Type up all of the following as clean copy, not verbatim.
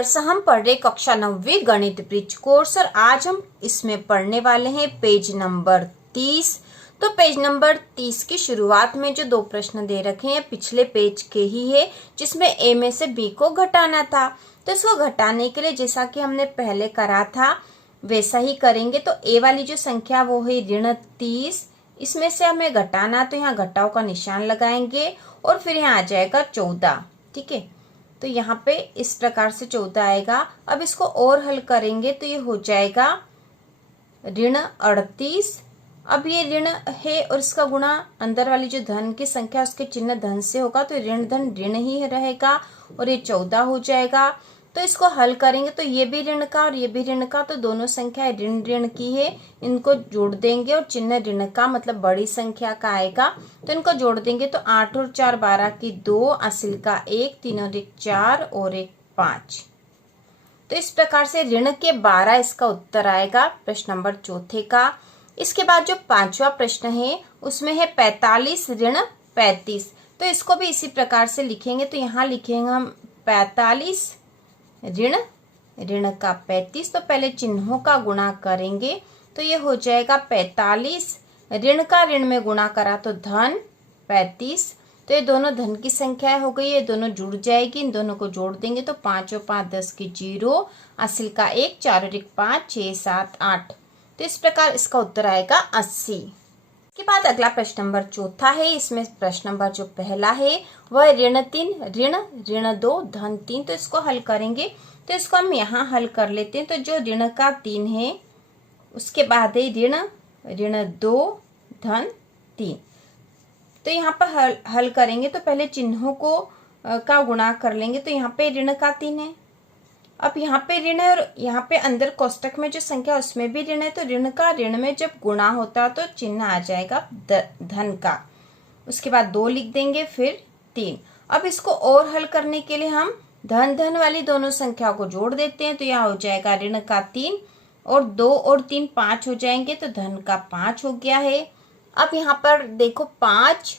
Viewers, हम पढ़ रहे कक्षा 9वीं गणित ब्रिज कोर्स और आज हम इसमें पढ़ने वाले हैं पेज नंबर 30। तो पेज नंबर 30 की शुरुआत में जो दो प्रश्न दे रखे हैं पिछले पेज के ही है, जिसमें ए में से बी को घटाना था। तो इसको घटाने के लिए जैसा कि हमने पहले करा था वैसा ही करेंगे। तो ए वाली जो संख्या वो है ऋण 30, इसमें से हमें घटाना, तो यहाँ घटाव का निशान लगाएंगे और फिर यहाँ आ जाएगा 14। ठीक है, तो यहाँ पे इस प्रकार से 14 आएगा। अब इसको और हल करेंगे तो ये हो जाएगा ऋण 38। अब ये ऋण है और इसका गुणा अंदर वाली जो धन की संख्या उसके चिन्ह धन से होगा, तो ऋण धन ऋण ही रहेगा और ये 14 हो जाएगा। तो इसको हल करेंगे तो ये भी ऋण का और ये भी ऋण का, तो दोनों संख्याएं ऋण ऋण की है, इनको जोड़ देंगे और चिन्ह ऋण का मतलब बड़ी संख्या का आएगा। तो इनको जोड़ देंगे तो 8 और 4 12 की 2, असिल का 1, 3 और 1 4 और 1 5। तो इस प्रकार से ऋण के 12 इसका उत्तर आएगा प्रश्न नंबर चौथे का। इसके बाद जो पांचवा प्रश्न है उसमें है 45 ऋण 35। तो इसको भी इसी प्रकार से लिखेंगे। तो यहाँ लिखेंगे हम 45 ऋण ऋण का 35। तो पहले चिन्हों का गुणा करेंगे तो ये हो जाएगा 45, ऋण का ऋण में गुणा करा तो धन 35। तो ये दोनों धन की संख्या हो गई, ये दोनों जुड़ जाएगी, इन दोनों को जोड़ देंगे तो 5 और 5 10 की 0, असिल का 1, 4 और 1 5, 6 7 8। तो इस प्रकार इसका उत्तर आएगा 80। के बाद अगला प्रश्न नंबर चौथा है। इसमें प्रश्न नंबर जो पहला है वह ऋण 3 ऋण ऋण 2 धन 3। तो इसको हल करेंगे तो इसको हम यहाँ हल कर लेते हैं। तो जो ऋण का 3 है उसके बाद है ऋण ऋण 2 धन 3। तो यहाँ पर हल करेंगे तो पहले चिन्हों को का गुणा कर लेंगे। तो यहाँ पे ऋण का 3 है, अब यहाँ पे ऋण है और यहाँ पे अंदर कोष्टक में जो संख्या उसमें भी ऋण है। तो ऋण का ऋण में जब गुणा होता है तो चिन्ह आ जाएगा धन का, उसके बाद 2 लिख देंगे फिर 3। अब इसको और हल करने के लिए हम धन धन वाली दोनों संख्या को जोड़ देते हैं। तो यहाँ हो जाएगा ऋण का 3 और 2 और 3 5 हो जाएंगे, तो धन का 5 हो गया है। अब यहाँ पर देखो 5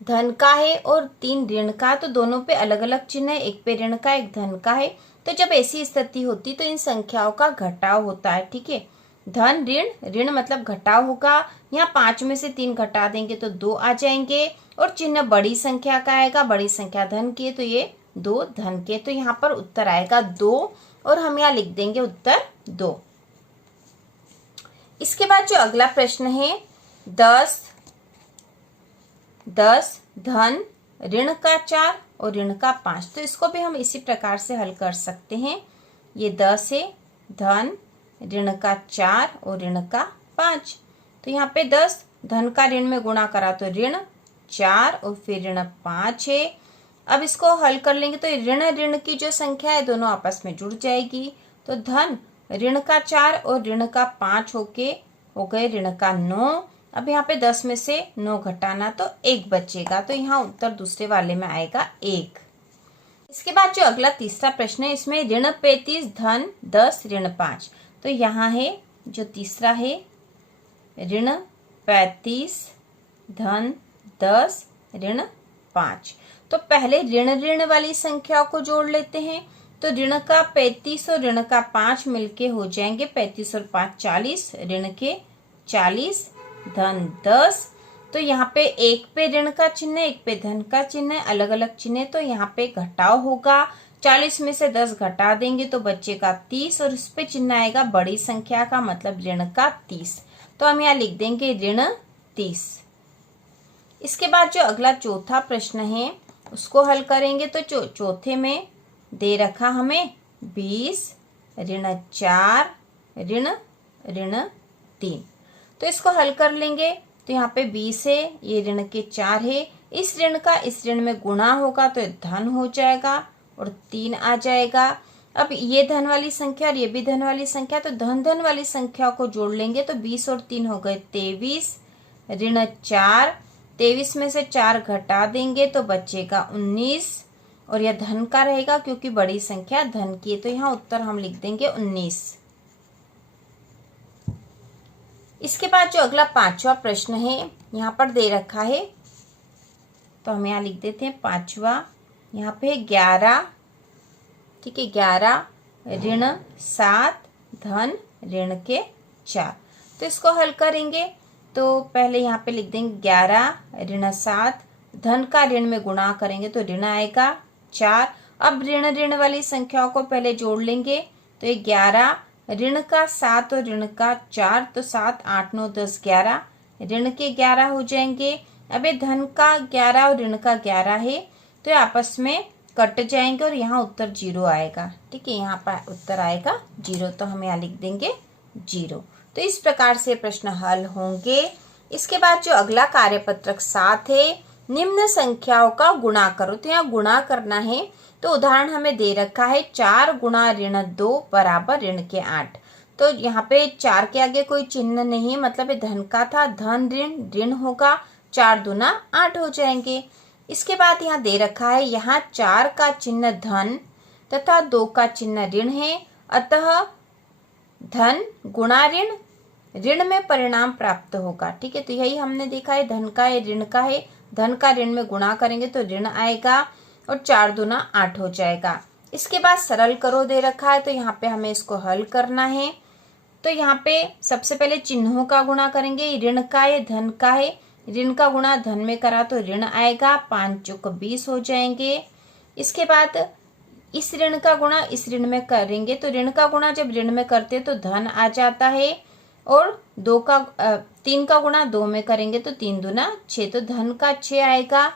धन का है और 3 ऋण का, तो दोनों पे अलग अलग चिन्ह है, एक पे ऋण का एक धन का है। तो जब ऐसी स्थिति होती तो इन संख्याओं का घटाव होता है। ठीक है, धन ऋण ऋण मतलब घटाव होगा। यहाँ 5 में से 3 घटा देंगे तो 2 आ जाएंगे और चिन्ह बड़ी संख्या का आएगा, बड़ी संख्या धन की है तो ये 2 धन के। तो यहाँ पर उत्तर आएगा 2 और हम यहाँ लिख देंगे उत्तर 2। इसके बाद जो अगला प्रश्न है 10 धन ऋण का 4 और ऋण का 5। तो इसको भी हम इसी प्रकार से हल कर सकते हैं। ये 10 है, धन ऋण का 4 और ऋण का 5। तो यहाँ पे 10 धन का ऋण में गुणा करा तो ऋण 4 और फिर ऋण 5 है। अब इसको हल कर लेंगे तो ऋण ऋण की जो संख्या है दोनों आपस में जुड़ जाएगी। तो धन ऋण का 4 और ऋण का 5 हो गए ऋण का 9। अब यहाँ पे 10 में से 9 घटाना तो 1 बचेगा, तो यहाँ उत्तर दूसरे वाले में आएगा 1। इसके बाद जो अगला तीसरा प्रश्न है इसमें ऋण 35 धन 10 ऋण 5। तो यहाँ है जो तीसरा है ऋण 35 धन 10 ऋण 5। तो पहले ऋण ऋण वाली संख्या को जोड़ लेते हैं। तो ऋण का 35 और ऋण का 5 मिलके हो जाएंगे 35 और 5 40, ऋण के 40 धन 10। तो यहाँ पे एक पे ऋण का चिन्ह है, एक पे धन का चिन्ह है, अलग अलग चिन्ह है, तो यहाँ पे घटाव होगा। 40 में से 10 घटा देंगे तो बचेगा 30 और इस पे चिन्ह आएगा बड़ी संख्या का मतलब ऋण का 30। तो हम यहाँ लिख देंगे ऋण 30। इसके बाद जो अगला चौथा प्रश्न है उसको हल करेंगे। तो चौथे में दे रखा हमें 20 ऋण 4 ऋण ऋण 3। तो इसको हल कर लेंगे। तो यहाँ पे 20 है, ये ऋण के 4 है, इस ऋण का इस ऋण में गुणा होगा तो धन हो जाएगा और 3 आ जाएगा। अब ये धन वाली संख्या और ये भी धन वाली संख्या, तो धन धन वाली संख्या को जोड़ लेंगे तो 20 और 3 हो गए 23 ऋण 4। 23 में से 4 घटा देंगे तो बचेगा 19 और यह धन का रहेगा क्योंकि बड़ी संख्या धन की है। तो यहाँ उत्तर हम लिख देंगे 19। इसके बाद जो अगला पांचवा प्रश्न है यहाँ पर दे रखा है, तो हम यहाँ लिख देते हैं पांचवा। यहाँ पे 11 ठीक है, 11 ऋण 7 धन ऋण के 4। तो इसको हल करेंगे तो पहले यहाँ पे लिख देंगे 11 ऋण 7, धन का ऋण में गुणा करेंगे तो ऋण आएगा 4। अब ऋण ऋण वाली संख्याओं को पहले जोड़ लेंगे तो ये 11 ऋण का 7 और ऋण का 4, तो 7 8 9 10 11 ऋण के 11 हो जाएंगे। अब ये धन का 11 और ऋण का 11 है तो ये आपस में कट जाएंगे और यहाँ उत्तर 0 आएगा। ठीक है, यहाँ पर उत्तर आएगा 0, तो हम यहाँ लिख देंगे 0। तो इस प्रकार से प्रश्न हल होंगे। इसके बाद जो अगला कार्यपत्रक 7 है, निम्न संख्याओं का गुणा करो। तो यहाँ गुणा करना है, तो उदाहरण हमें दे रखा है 4 गुणा ऋण 2 बराबर ऋण के 8। तो यहाँ पे 4 के आगे कोई चिन्ह नहीं है, मतलब ये धन का था, धन ऋण ऋण होगा, 4 दूना 8 हो जाएंगे। इसके बाद यहाँ दे रखा है, यहाँ 4 का चिन्ह धन तथा 2 का चिन्ह ऋण है, अतः धन गुणा ऋण, ऋण में परिणाम प्राप्त होगा। ठीक है, तो यही हमने देखा है, धन का है ऋण का है, धन का ऋण में गुणा करेंगे तो ऋण आएगा और 4 दूना 8 हो जाएगा। इसके बाद सरल करो दे रखा है, तो यहाँ पे हमें इसको हल करना है। तो यहाँ पे सबसे पहले चिन्हों का गुणा करेंगे, ऋण का है धन का है, ऋण का गुणा धन में करा तो ऋण आएगा, 5 चौक 20 हो जाएंगे। इसके बाद इस ऋण का गुणा इस ऋण में करेंगे तो ऋण का गुणा जब ऋण में करते तो धन आ जाता है, और 3 का गुणा 2 में करेंगे तो 3 दूना 6, तो धन का 6 आएगा।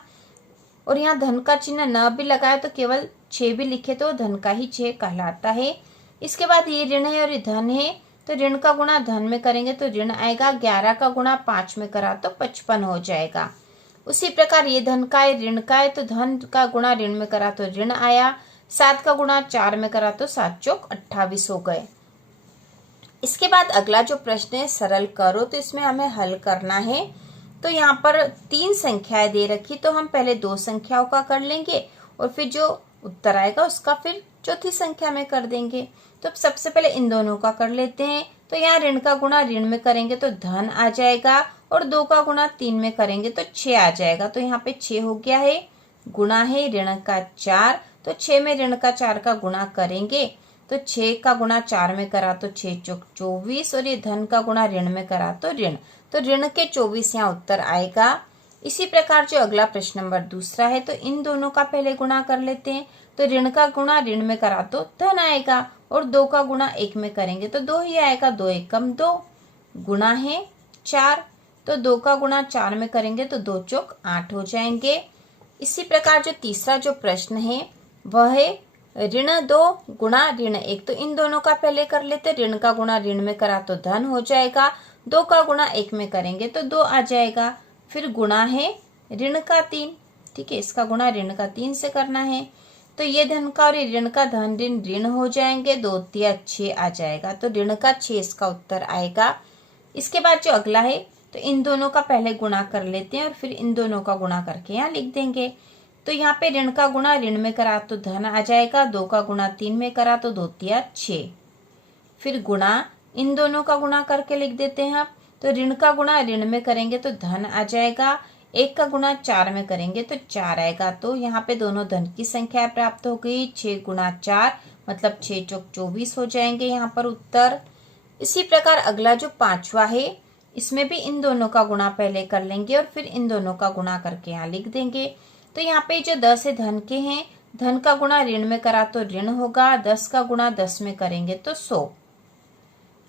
और यहाँ धन का चिन्ह न भी लगाए तो केवल 6 भी लिखे तो धन का ही 6 कहलाता है। इसके बाद ये ऋण है और ये धन है, तो ऋण का गुणा धन में करेंगे तो ऋण आएगा, 11 का गुणा 5 में करा तो 55 हो जाएगा। उसी प्रकार ये धन का है ऋण का है, तो धन का गुणा ऋण में करा तो ऋण आया, 7 का गुणा 4 में करा तो 7 चौक 28 हो गए। इसके बाद अगला जो प्रश्न है सरल करो, तो इसमें हमें हल करना है। तो यहाँ पर 3 संख्याएं दे रखी, तो हम पहले 2 संख्याओं का कर लेंगे और फिर जो उत्तर आएगा उसका फिर चौथी संख्या में कर देंगे। तो सबसे पहले इन दोनों का कर लेते हैं। तो यहाँ ऋण का गुणा ऋण में करेंगे तो धन आ जाएगा, और 2 का गुणा 3 में करेंगे तो 6 आ जाएगा। तो यहाँ पे 6 हो गया है, गुणा है ऋण का 4, तो 6 में ऋण का 4 का गुणा करेंगे तो 6 का गुणा 4 में करा तो 6 चौक 24, और ये धन का गुणा ऋण में करा तो ऋण के 24 यहाँ उत्तर आएगा। इसी प्रकार जो अगला प्रश्न नंबर दूसरा है, तो इन दोनों का पहले गुणा कर लेते हैं। तो ऋण का गुणा ऋण में करा तो धन आएगा, और 2 का गुणा 1 में करेंगे तो 2 ही आएगा, 2 एकम 2, गुणा है 4, तो 2 का गुणा 4 में करेंगे तो 2 चौक 8 हो जाएंगे। इसी प्रकार जो तीसरा जो प्रश्न है वह है ऋण 2 गुणा ऋण 1। तो इन दोनों का पहले कर लेते, ऋण का गुणा ऋण में करा तो धन हो जाएगा, 2 का गुणा 1 में करेंगे तो 2 आ जाएगा, फिर गुणा है ऋण का 3। ठीक है, इसका गुणा ऋण का 3 से करना है, तो ये धन का और ये ऋण का धन ऋण ऋण हो जाएंगे, 2 तिया 6 आ जाएगा, तो ऋण का 6 इसका उत्तर आएगा। इसके बाद जो अगला है, तो इन दोनों का पहले गुणा कर लेते हैं और फिर इन दोनों का गुणा करके यहाँ लिख देंगे। तो यहाँ पे ऋण का गुणा ऋण में करा तो धन आ जाएगा, 2 का गुणा 3 में करा तो 2 तिया 6, फिर गुणा इन दोनों का गुणा करके लिख देते हैं आप। तो ऋण का गुणा ऋण में करेंगे तो धन आ जाएगा, 1 का गुणा 4 में करेंगे तो 4 आएगा। तो यहाँ पे दोनों धन की संख्या प्राप्त हो गई, 6 गुणा 4 मतलब 6 चौक 24 हो जाएंगे यहाँ पर उत्तर। इसी प्रकार अगला जो 5वां है, इसमें भी इन दोनों का गुणा पहले कर लेंगे और फिर इन दोनों का गुणा करके यहाँ लिख देंगे। तो यहाँ पे जो 10 है धन के हैं, धन का गुणा ऋण में करा तो ऋण होगा, 10 का गुणा 10 में करेंगे तो 100।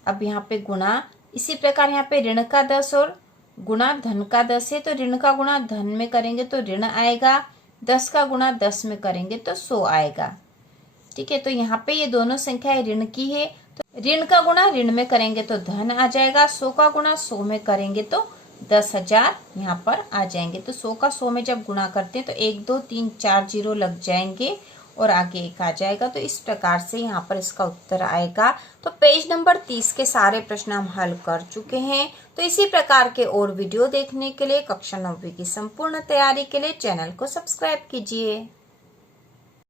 अब यहाँ पे गुणा, इसी प्रकार यहाँ पे ऋण का 10 और गुणा धन का 10 है, तो ऋण का गुणा धन में करेंगे तो ऋण आएगा, 10 का गुणा 10 में करेंगे तो 100 आएगा। ठीक है, तो यहाँ पे ये दोनों संख्याएं ऋण की है, तो ऋण का गुणा ऋण में करेंगे तो धन आ जाएगा, 100 का गुणा 100 में करेंगे तो 10,000 यहाँ पर आ जाएंगे। तो 100 का 100 में जब गुणा करते हैं तो 1 2 3 4 जीरो लग जाएंगे और आगे 1 आ जाएगा। तो इस प्रकार से यहाँ पर इसका उत्तर आएगा। तो पेज नंबर 30 के सारे प्रश्न हम हल कर चुके हैं। तो इसी प्रकार के और वीडियो देखने के लिए कक्षा 9वीं की संपूर्ण तैयारी के लिए चैनल को सब्सक्राइब कीजिए।